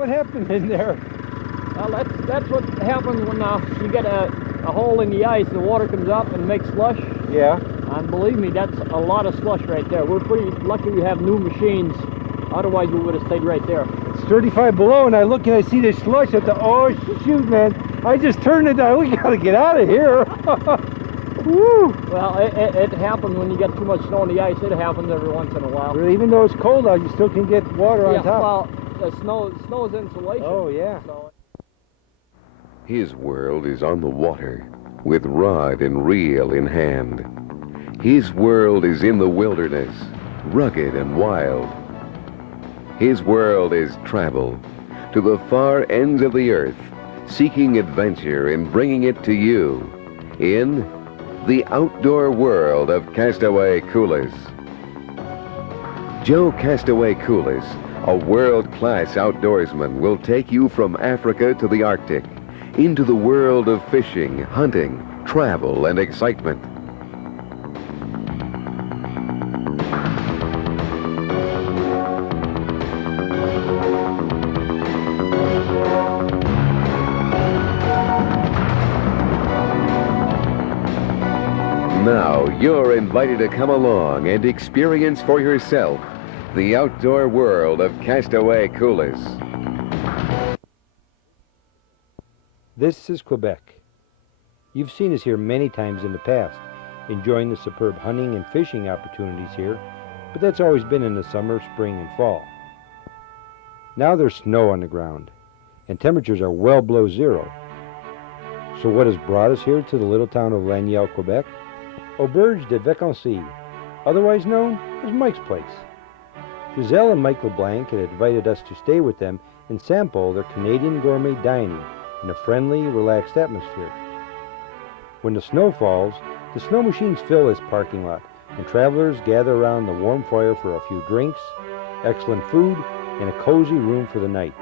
What happened in there? Well, that's what happens when you get a hole in the ice. The water comes up and makes slush. Yeah. And believe me, that's a lot of slush right there. We're pretty lucky we have new machines. Otherwise, we would have stayed right there. It's 35 below, and I look and I see this slush at the. Oh shoot, man! I just turned it down. We gotta get out of here. Woo! Well, it happens when you get too much snow on the ice. It happens every once in a while. Even though it's cold out, you still can get water on top. Well, the snow is insulation. Oh yeah. So. His world is on the water, with rod and reel in hand. His world is in the wilderness, rugged and wild. His world is travel to the far ends of the earth, seeking adventure and bringing it to you in the outdoor world of Castaway Coulis. Joe Castaway Coulis, a world-class outdoorsman, will take you from Africa to the Arctic, into the world of fishing, hunting, travel, and excitement. Now you're invited to come along and experience for yourself the outdoor world of Castaway Coulis. This is Quebec. You've seen us here many times in the past, enjoying the superb hunting and fishing opportunities here, but that's always been in the summer, spring, and fall. Now there's snow on the ground, and temperatures are well below zero. So what has brought us here to the little town of Laniel, Quebec? Auberge de Vacances, otherwise known as Mike's Place. Giselle and Mike LeBlanc had invited us to stay with them and sample their Canadian gourmet dining in a friendly, relaxed atmosphere. When the snow falls, the snow machines fill this parking lot, and travelers gather around the warm fire for a few drinks, excellent food, and a cozy room for the night.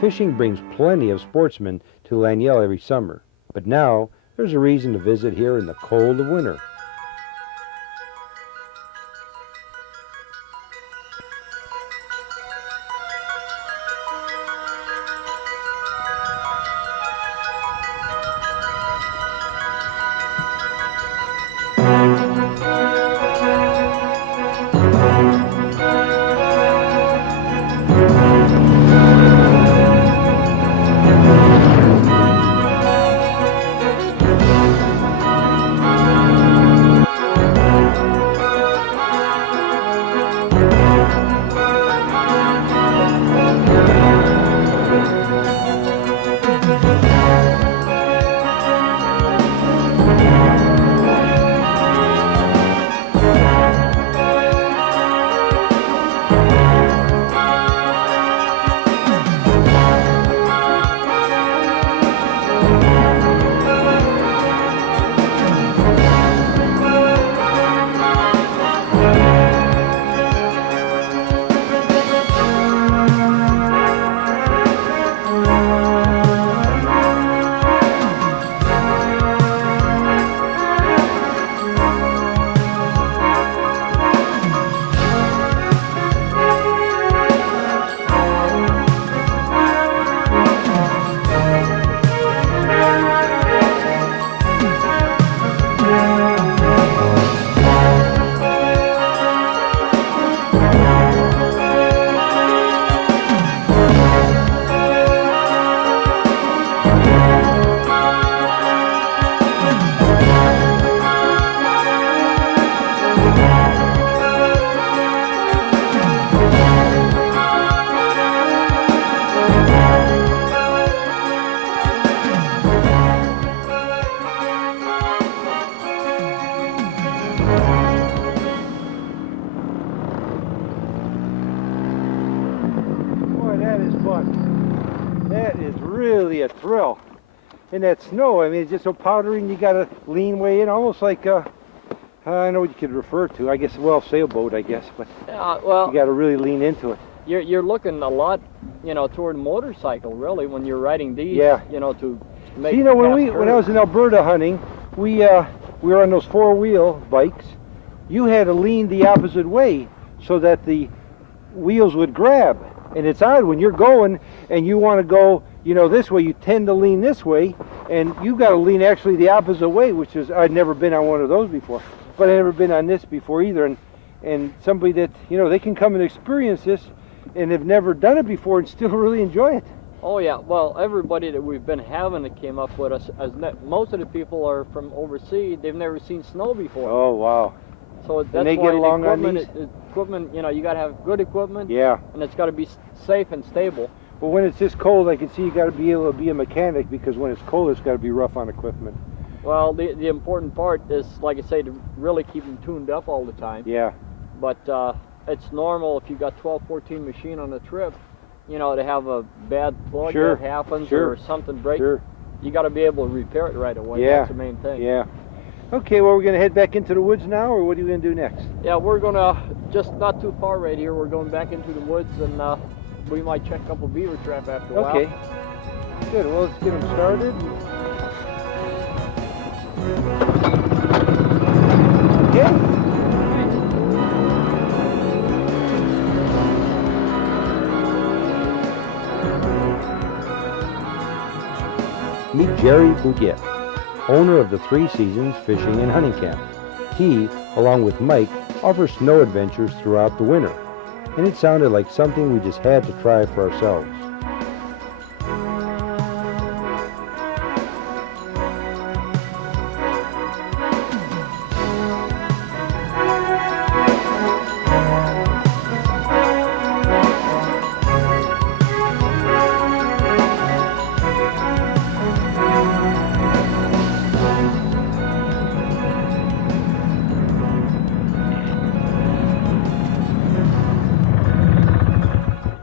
Fishing brings plenty of sportsmen to Laniel every summer, but now there's a reason to visit here in the cold of winter. That is really a thrill. And that snow, I mean, it's just so powdery and you got to lean way in, almost like, I know what you could refer to. I guess, well, sailboat, I guess, but well, you got to really lean into it. You're looking a lot, toward motorcycle, really, when you're riding these, yeah. To make. See, when I was in Alberta hunting, we were on those four-wheel bikes. You had to lean the opposite way so that the wheels would grab. And it's odd when you're going and you want to go, you know, this way, you tend to lean this way, and you got to lean actually the opposite way, which is, I'd never been on one of those before, but I've never been on this before either. And somebody that, you know, they can come and experience this and have never done it before and still really enjoy it. Oh yeah, well, everybody that we've been having that came up with us, most of the people are from overseas. They've never seen snow before. Oh, wow. So that's And they why get along the on equipment, these? equipment, you know, you got to have good equipment. Yeah. And it's got to be safe and stable. But when it's this cold, I can see you got to be able to be a mechanic, because when it's cold, it's got to be rough on equipment. Well, the important part is, like I say, to really keep them tuned up all the time. Yeah. But it's normal if you got 12, 14 machine on a trip, you know, to have a bad plug Sure. that happens Sure. or something breaks. Sure. You got to be able to repair it right away. Yeah. That's the main thing. Yeah. Okay, well, we're going to head back into the woods now, or what are you going to do next? Yeah, we're going to, just not too far right here, we're going back into the woods, and we might check a couple beaver trap after a while. Okay. Good. Well, let's get them started. Okay. Meet Jerry Boudiette, owner of the Three Seasons Fishing and Hunting Camp. He, along with Mike, offers snow adventures throughout the winter, and it sounded like something we just had to try for ourselves.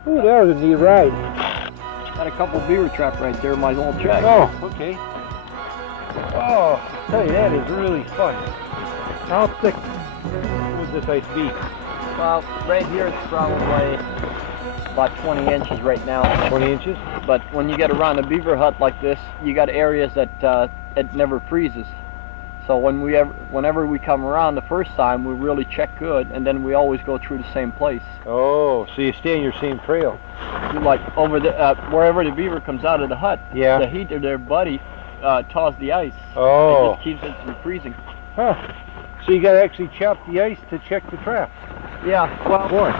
Ooh, that was a neat ride. Got a couple beaver trap right there, might as well check. Oh, okay. Oh, I tell you, that is really fun. How thick would this ice be? Well, right here it's probably about 20 inches right now. 20 inches? But when you get around a beaver hut like this, you got areas that it never freezes. So whenever we come around the first time, we really check good, and then we always go through the same place. Oh, so you stay on your same trail. You like over the wherever the beaver comes out of the hut, Yeah. the heat of their body thaws the ice. Oh. It just keeps it from freezing. Huh. So you got to actually chop the ice to check the trap. Yeah, well, Boy.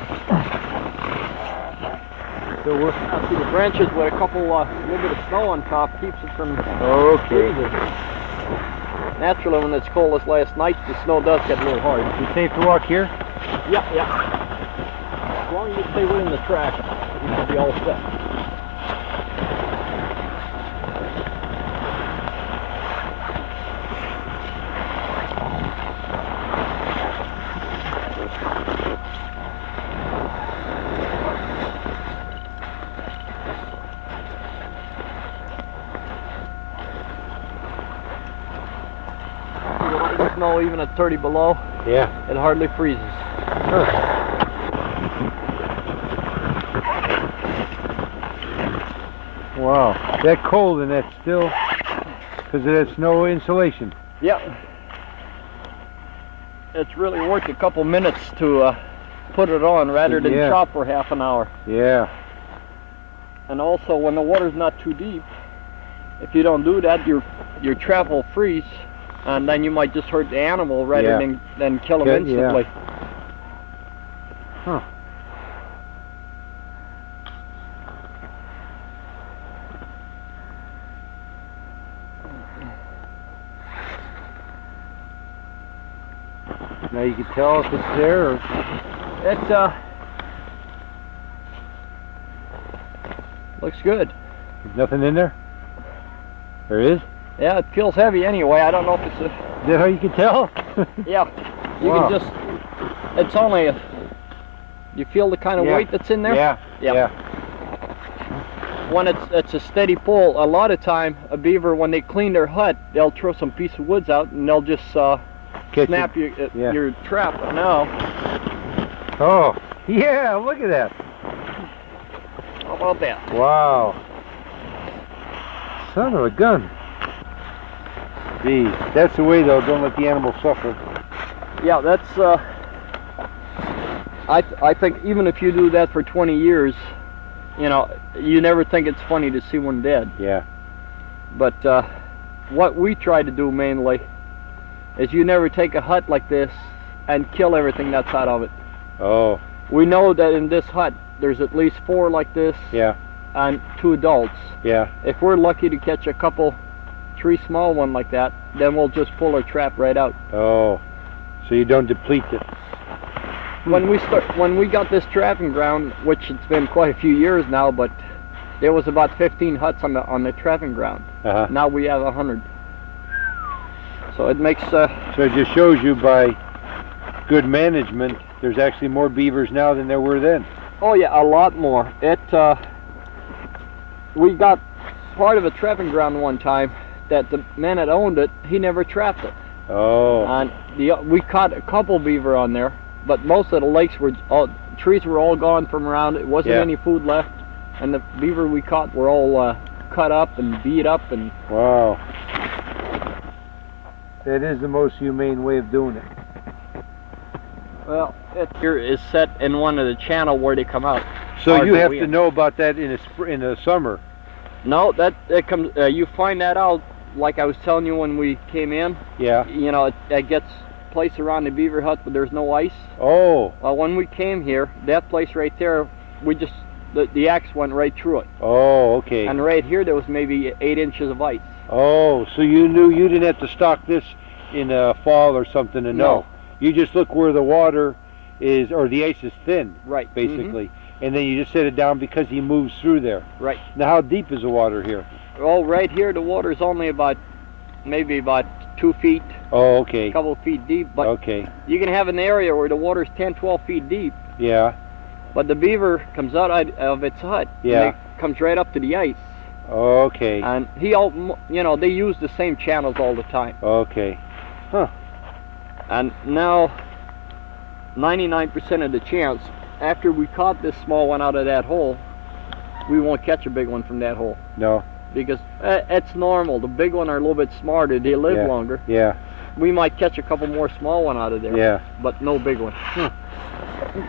So we're... I see the branches with a couple, little bit of snow on top keeps it from Okay. freezing. Naturally, when it's cold as last night, the snow does get a little hard. You safe to walk here? Yeah, yeah. As long as you stay within the track, you should be all set. The snow, even at 30 below, Yeah. it hardly freezes. Huh. Wow. That cold and that still, because it has no insulation. Yeah. It's really worth a couple minutes to put it on rather than Yeah. chop for half an hour. Yeah. And also, when the water's not too deep, if you don't do that, your trap will freeze, and then you might just hurt the animal rather Yeah. than kill him Yeah, instantly. Huh. Now you can tell if it's there or... It looks good. There's nothing in there? There is? Yeah, it feels heavy anyway. I don't know if it's a... Is that how you can tell? Yeah, you Wow. can just... It's only a... You feel the kind of Yeah. weight that's in there? Yeah. Yeah. Yeah. When it's a steady pull, a lot of time, a beaver, when they clean their hut, they'll throw some piece of woods out and they'll just Catch snap it. your trap. But now, Oh, yeah, look at that. how about that? Wow. Son of a gun. Geez, that's the way though, don't let the animal suffer. Yeah, that's... I think even if you do that for 20 years, you know, you never think it's funny to see one dead. Yeah. But what we try to do mainly is you never take a hut like this and kill everything that's out of it. Oh. We know that in this hut there's at least 4 like this. Yeah. And 2 adults. Yeah. If we're lucky to catch a couple, 3 small ones like that, then we'll just pull our trap right out. Oh. So you don't deplete it. When we got this trapping ground, which it's been quite a few years now, but there was about 15 huts on the trapping ground. Uh-huh. Now we have 100. So it makes. So it just shows you by good management, there's actually more beavers now than there were then. Oh yeah, a lot more. We got part of a trapping ground one time that the man that owned it, he never trapped it. Oh. And we caught a couple beaver on there, but most of the lakes were trees were all gone from around. It wasn't any food left, and the beaver we caught were all cut up and beat up and. Wow. That is the most humane way of doing it. Well, it here is set in one of the channel where they come out. So you have to know about that in the summer. No, that comes. You find that out, like I was telling you when we came in. Yeah. You know, it gets placed around the beaver hut, but there's no ice. Oh. Well, when we came here, that place right there, we just the axe went right through it. Oh, okay. And right here, there was maybe 8 inches of ice. Oh, so you knew you didn't have to stock this in fall or something to know. No. You just look where the water is, or the ice is thin. Right. Basically. And then you just set it down because he moves through there. Right. Now, how deep is the water here? Well, right here, the water's only maybe about 2 feet. Oh, okay. A couple of feet deep. But okay. you can have an area where the water's 10, 12 feet deep. Yeah. But the beaver comes out of its hut. Yeah. And it comes right up to the ice. Okay. And they use the same channels all the time. Okay. Huh. And now, 99% of the chance, after we caught this small one out of that hole, we won't catch a big one from that hole. No. Because it's normal. The big one are a little bit smarter. They live longer. Yeah. We might catch a couple more small one out of there. Yeah. But no big one.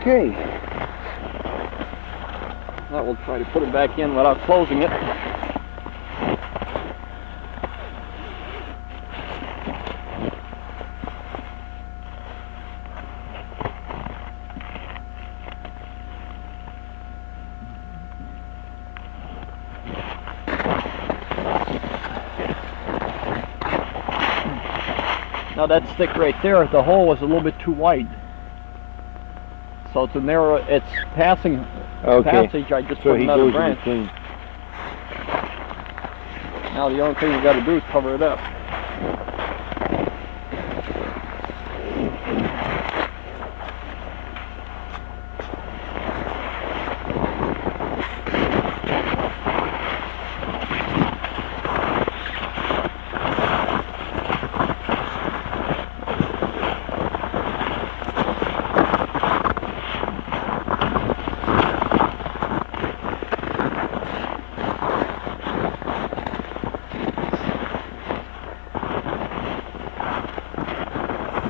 Okay. Now we'll try to put it back in without closing it. Now that stick right there, the hole was a little bit too wide. So to narrow its passage, I just put another branch. Now the only thing we got to do is cover it up.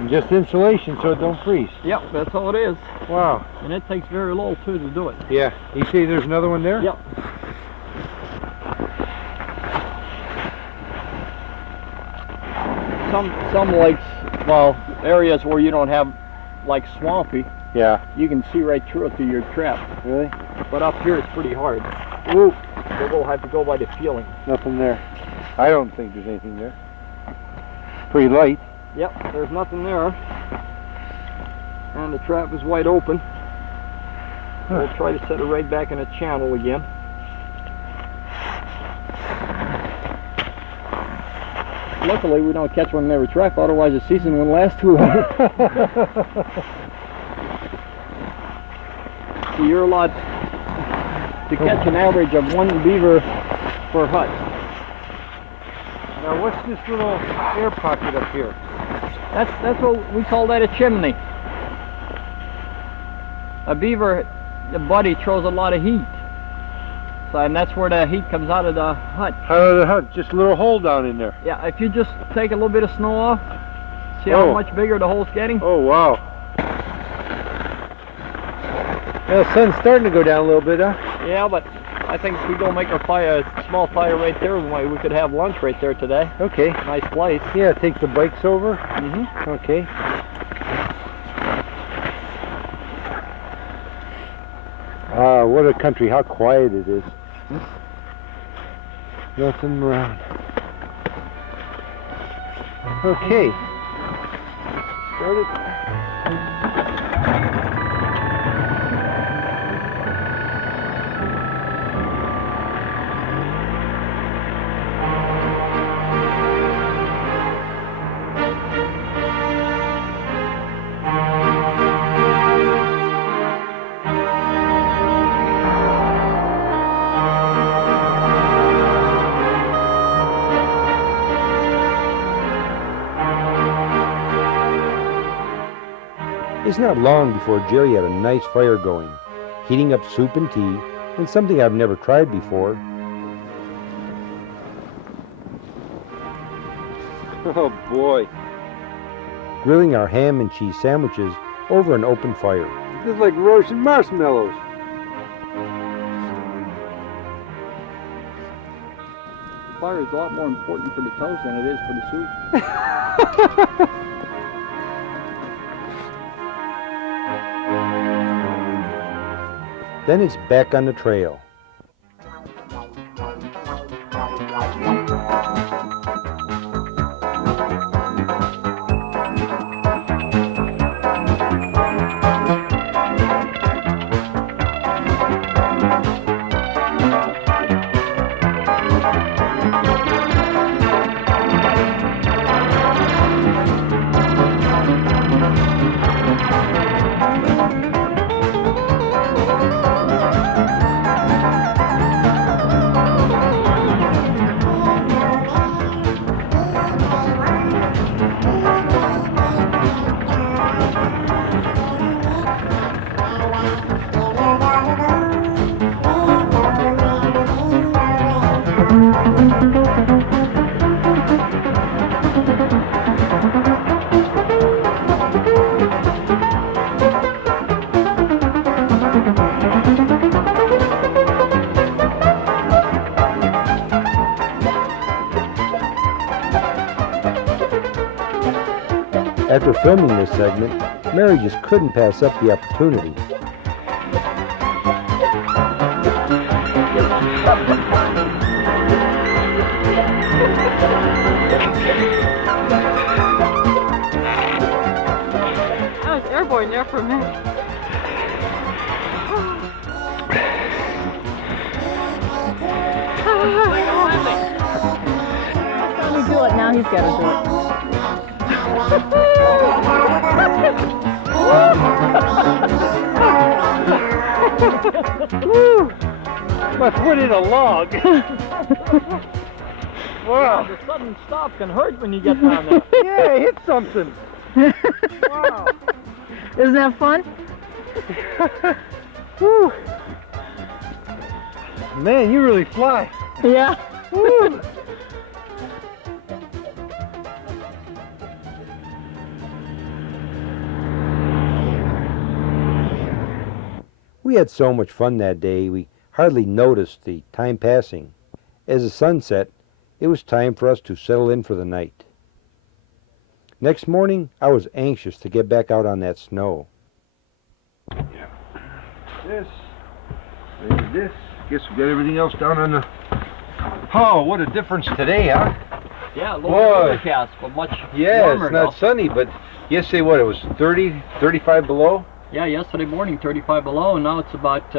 Just insulation so it don't freeze. Yep, that's all it is. Wow. And it takes very little too to do it. Yeah. You see there's another one there? Yep. Some lakes, well, areas where you don't have, like swampy, Yeah. you can see right through it to your trap. Really? But up here it's pretty hard. Ooh. So we'll have to go by the feeling. Nothing there. I don't think there's anything there. Pretty light. Yep, there's nothing there. And the trap is wide open. We'll try to set it right back in the channel again. Luckily, we don't catch one in every trap, otherwise the season wouldn't last too long. So you're allowed to catch an average of 1 beaver per hut. Now what's this little air pocket up here? That's what we call that, a chimney. A beaver, the body throws a lot of heat. So, and that's where the heat comes out of the hut. Out of the hut, just a little hole down in there. Yeah, if you just take a little bit of snow off, see how much bigger the hole's getting? Oh, wow. Well, the sun's starting to go down a little bit, huh? Yeah, but I think if we go make our fire, a small fire right there, we could have lunch right there today. Okay. Nice place. Yeah, take the bikes over. Mm-hmm. Okay. What a country, how quiet it is. Nothing around. Okay. Start it. It's not long before Jerry had a nice fire going, heating up soup and tea, and something I've never tried before. Oh boy. Grilling our ham and cheese sandwiches over an open fire. It's like roasting marshmallows. Fire is a lot more important for the toast than it is for the soup. Then it's back on the trail. After filming this segment, Mary just couldn't pass up the opportunity. I was airborne there for a minute. Let me do it now. He's got to do it. My foot hit a log. Wow. The sudden stop can hurt when you get down there. Yeah, I hit something. Wow. Isn't that fun? Whew. Man, you really fly. Yeah. Woo. We had so much fun that day, we hardly noticed the time passing. As the sun set, it was time for us to settle in for the night. Next morning, I was anxious to get back out on that snow. Yeah. This. Maybe this. Guess we got everything else down on the... Oh, what a difference today, huh? Yeah, a little Boy. bit overcast, but much warmer It's not though. sunny, but yesterday, what, it was 30, 35 below? Yeah, yesterday morning 35 below, and now it's about,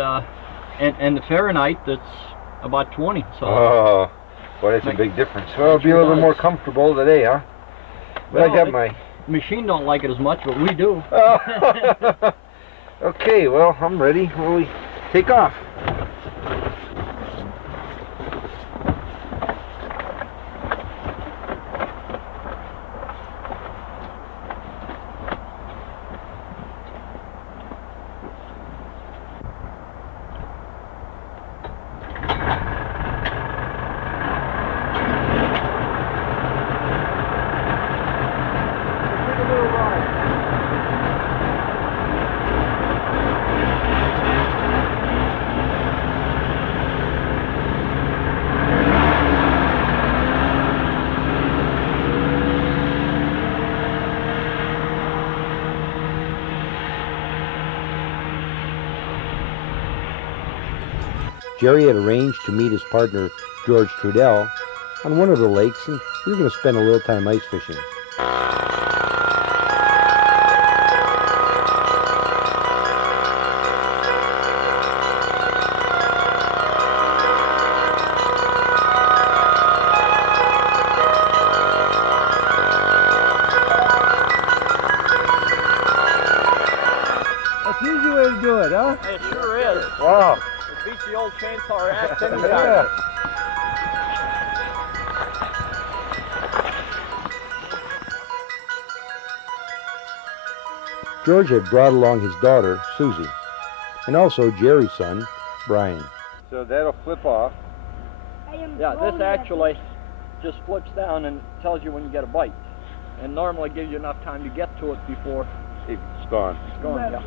and the Fahrenheit, that's about 20. So. Oh, boy, that's a big difference. Well, it'll be a little bit more comfortable today, huh? But I got my... Machine don't like it as much, but we do. Okay, well, I'm ready. Will we take off? Jerry had arranged to meet his partner, George Trudell, on one of the lakes, and we were going to spend a little time ice fishing. That's the easy way to do it, huh? It sure is. Wow. It beats the old chainsaw axe anytime. Yeah. George had brought along his daughter, Susie, and also Jerry's son, Brian. So that'll flip off. Yeah, this actually just flips down and tells you when you get a bite. And normally gives you enough time to get to it before It's gone. it's gone. Yeah.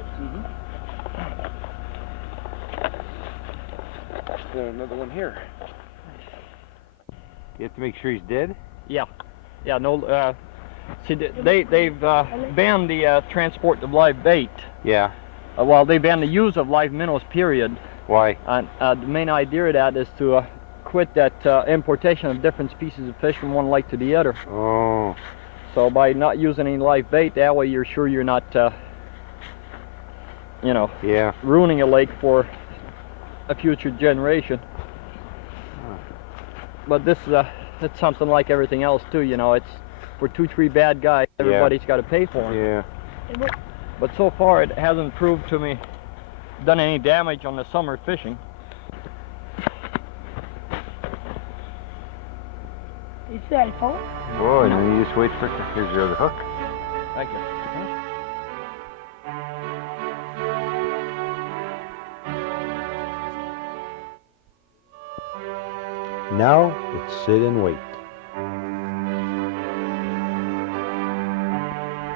There's another one here. You have to make sure he's dead? Yeah. Yeah, no, see, they've banned the transport of live bait. Yeah. Well, they banned the use of live minnows, period. Why? And the main idea of that is to quit that importation of different species of fish from one lake to the other. Oh. So by not using any live bait, that way you're sure you're not, you know, Yeah. ruining a lake for a future generation. But this is it's something like everything else too, you know. It's for 2-3 bad guys, everybody's got to pay for them. Yeah. But so far it hasn't proved to me done any damage on the summer fishing. You see how he falls? Whoa, and then you just wait for it. Here's your other hook. Thank you. Now it's sit and wait.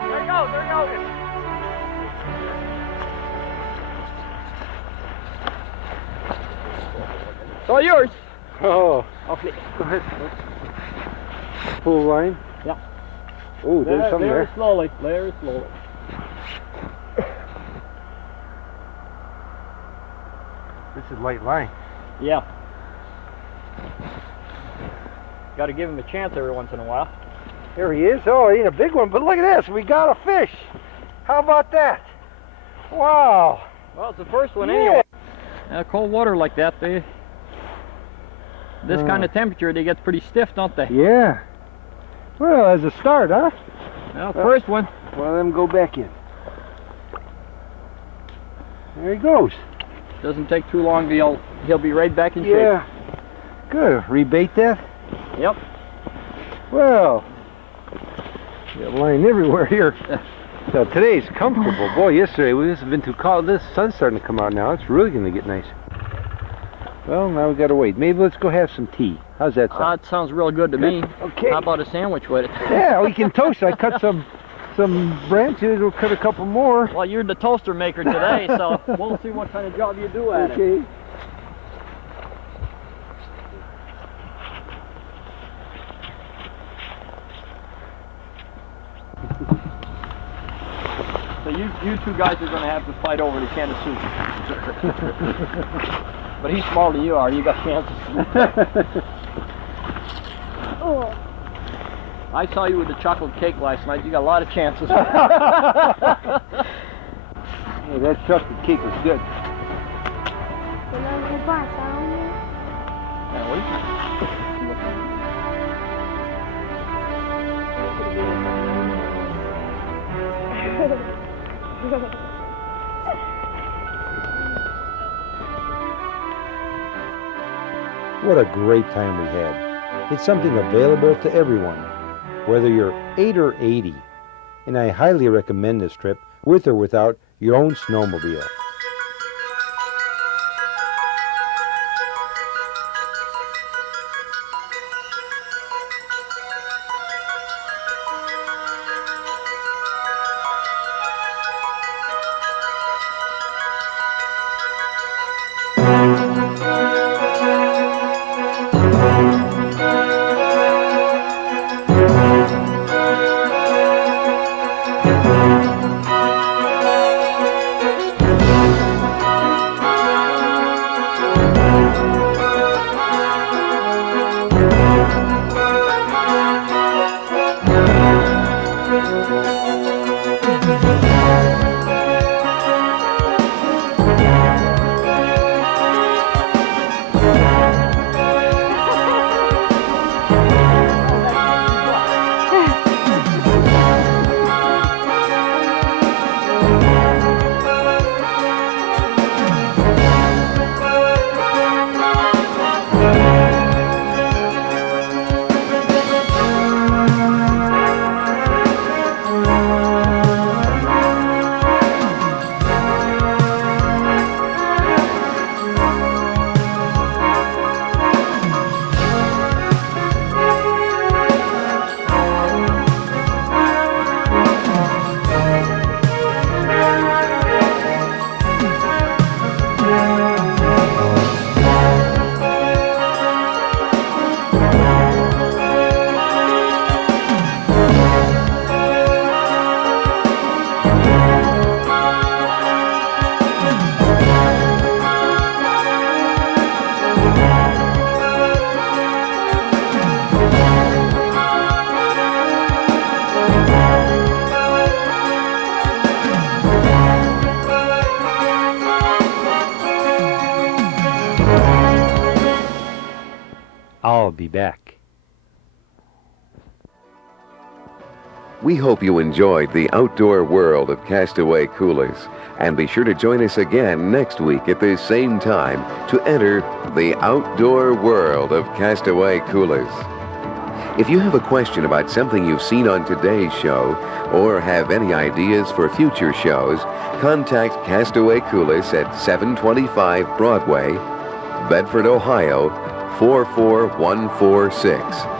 There you go, there you go. It's all yours. Oh. Off it. Go ahead. Pull line? Yeah. Oh, there's something very there. slowly, very slowly. This is light line. Yeah. Got to give him a chance every once in a while. Here he is. Oh, he ain't a big one, but look at this. We got a fish. How about that? Wow. Well, it's the first one Yeah. anyway. Cold water like that, this kind of temperature, they get pretty stiff, don't they? Yeah. Well, as a start, huh? Well, first one. Well, let him go back in. There he goes. Doesn't take too long, he'll be right back in shape. Yeah. Good. Rebait that? Yep. Well, got line everywhere here. So today's comfortable. Boy, yesterday this has been too cold. This sun's starting to come out now. It's really going to get nice. Well, now we got to wait. Maybe let's go have some tea. How's that sound? That sounds real good to me. Okay. How about a sandwich with it? Yeah, we can toast. I cut some branches. We'll cut a couple more. Well, you're the toaster maker today, so we'll see what kind of job you do at it. Okay. So you two guys are going to have to fight over the can of soup. But he's smaller than you are. You got chances. Oh. I saw you with the chocolate cake last night. You got a lot of chances. Hey, that chocolate cake was good. What a great time we had. It's something available to everyone, whether you're 8 or 80. And I highly recommend this trip, with or without your own snowmobile. I'll be back. We hope you enjoyed the outdoor world of Castaway Coulis, and be sure to join us again next week at this same time to enter the outdoor world of Castaway Coulis. If you have a question about something you've seen on today's show, or have any ideas for future shows, contact Castaway Coulis at 725 Broadway, Bedford, Ohio, 44146.